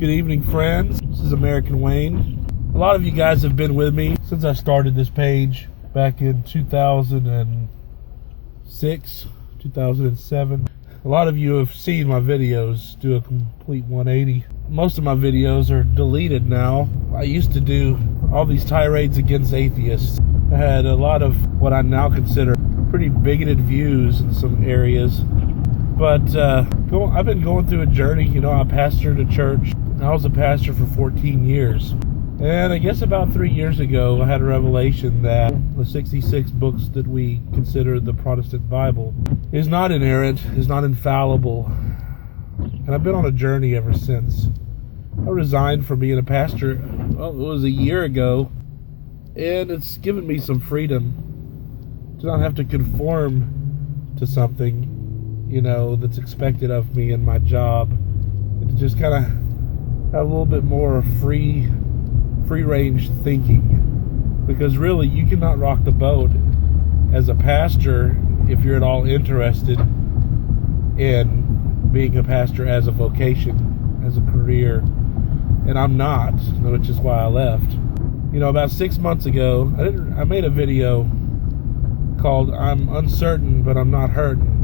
Good evening, friends. This is American Wayne. A lot of you guys have been with me since I started this page back in 2006, 2007. A lot of you have seen my videos do a complete 180. Most of my videos are deleted now. I used to do all these tirades against atheists. I had a lot of what I now consider pretty bigoted views in some areas. But I've been going through a journey. I pastored a church. I was a pastor for 14 years. And I guess about 3 years ago, I had a revelation that the 66 books that we consider the Protestant Bible is not inerrant, is not infallible. And I've been on a journey ever since. I resigned from being a pastor, it was a year ago, and it's given me some freedom to not have to conform to something, that's expected of me in my job, and to just kind of have a little bit more free range thinking. Because really, you cannot rock the boat as a pastor if you're at all interested in being a pastor as a vocation, as a career. And I'm not, which is why I left. About 6 months ago, I made a video called "I'm Uncertain, but I'm Not Hurting."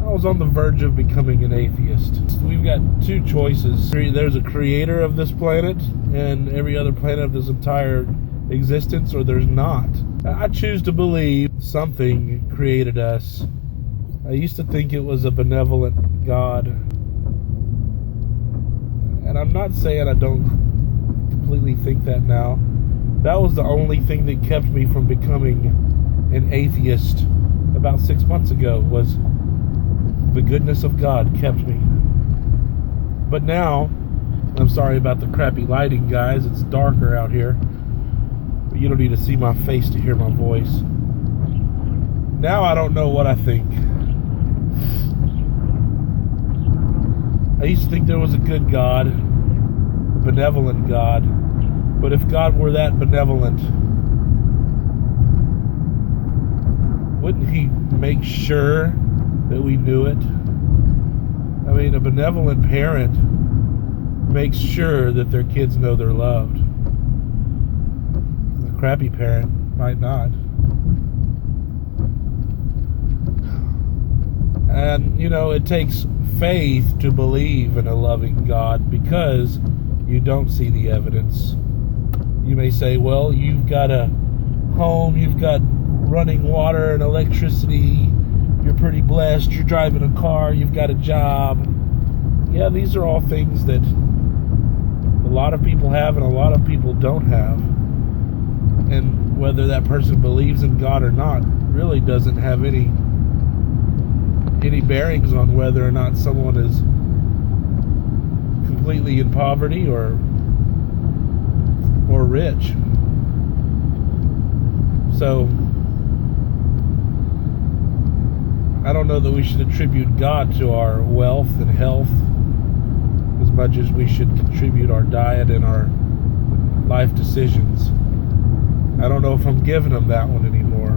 I was on the verge of becoming an atheist. We've got two choices. There's a creator of this planet and every other planet of this entire existence, or there's not. I choose to believe something created us. I used to think it was a benevolent God. And I'm not saying I don't completely think that now. That was the only thing that kept me from becoming an atheist about 6 months ago, was the goodness of God kept me. But now, I'm sorry about the crappy lighting, guys. It's darker out here. But you don't need to see my face to hear my voice. Now I don't know what I think. I used to think there was a good God, a benevolent God. But if God were that benevolent, wouldn't He make sure that we knew it? I mean, a benevolent parent makes sure that their kids know they're loved. A crappy parent might not. And, it takes faith to believe in a loving God, because you don't see the evidence. You may say, well, you've got a home, you've got running water and electricity, you're pretty blessed, you're driving a car, you've got a job. Yeah, these are all things that a lot of people have and a lot of people don't have. And whether that person believes in God or not really doesn't have any bearings on whether or not someone is completely in poverty or rich. So I don't know that we should attribute God to our wealth and health as much as we should contribute our diet and our life decisions. I don't know if I'm giving Him that one anymore.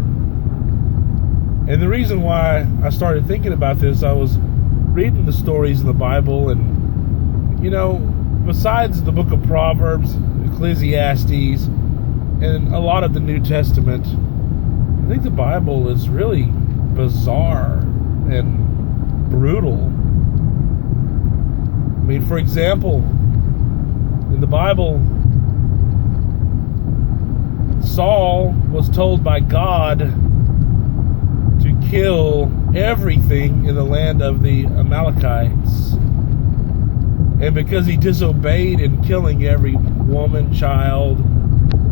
And the reason why I started thinking about this, I was reading the stories in the Bible, and besides the book of Proverbs, Ecclesiastes, and a lot of the New Testament, I think the Bible is really bizarre and brutal. I mean, for example, in the Bible, Saul was told by God to kill everything in the land of the Amalekites. And because he disobeyed in killing every woman, child,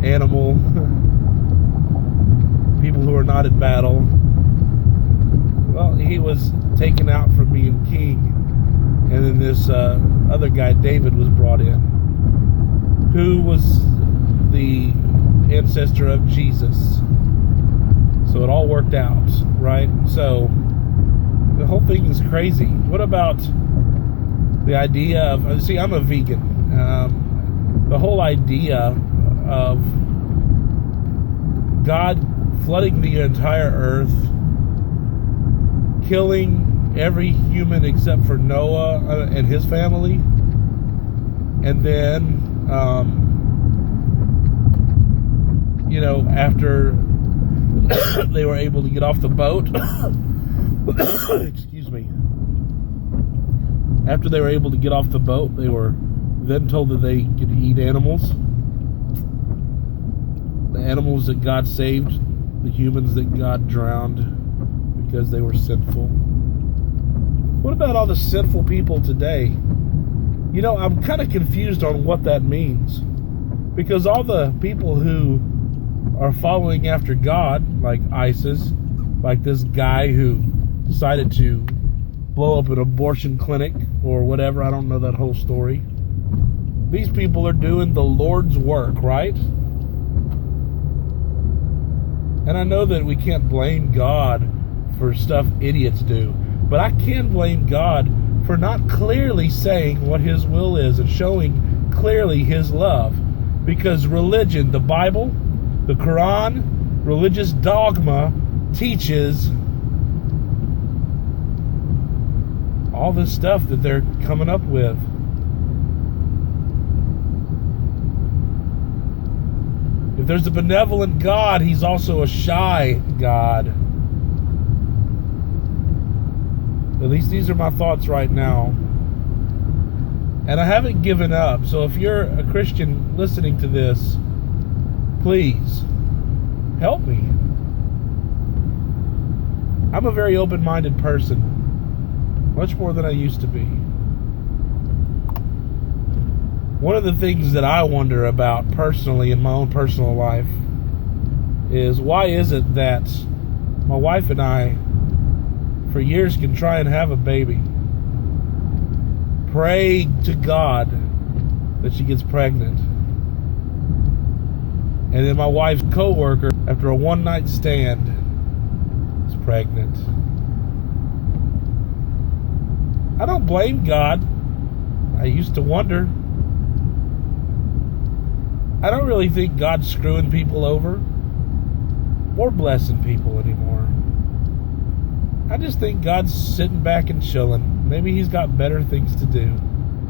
animal, people who are not in battle, well, he was taken out from being king. And then this other guy, David, was brought in, who was the ancestor of Jesus. So it all worked out, right? So the whole thing is crazy. What about the idea of, I'm a vegan. The whole idea of God flooding the entire earth, killing every human except for Noah and his family, And then, after they were able to get off the boat, excuse me, after they were able to get off the boat, they were then told that they could eat animals. The animals that God saved, the humans that God drowned because they were sinful. What about all the sinful people today? I'm kind of confused on what that means. Because all the people who are following after God, like ISIS, like this guy who decided to blow up an abortion clinic or whatever, I don't know that whole story. These people are doing the Lord's work, right? And I know that we can't blame God for stuff idiots do, but I can blame God for not clearly saying what His will is and showing clearly His love. Because religion, the Bible, the Quran, religious dogma teaches all this stuff that they're coming up with. If there's a benevolent God, He's also a shy God. At least these are my thoughts right now. And I haven't given up. So if you're a Christian listening to this, please help me. I'm a very open-minded person. Much more than I used to be. One of the things that I wonder about personally in my own personal life is, why is it that my wife and I for years can try and have a baby, pray to God that she gets pregnant, and then my wife's co-worker, after a one-night stand, is pregnant? I don't blame God. I used to wonder. I don't really think God's screwing people over or blessing people anymore. I just think God's sitting back and chilling. Maybe He's got better things to do.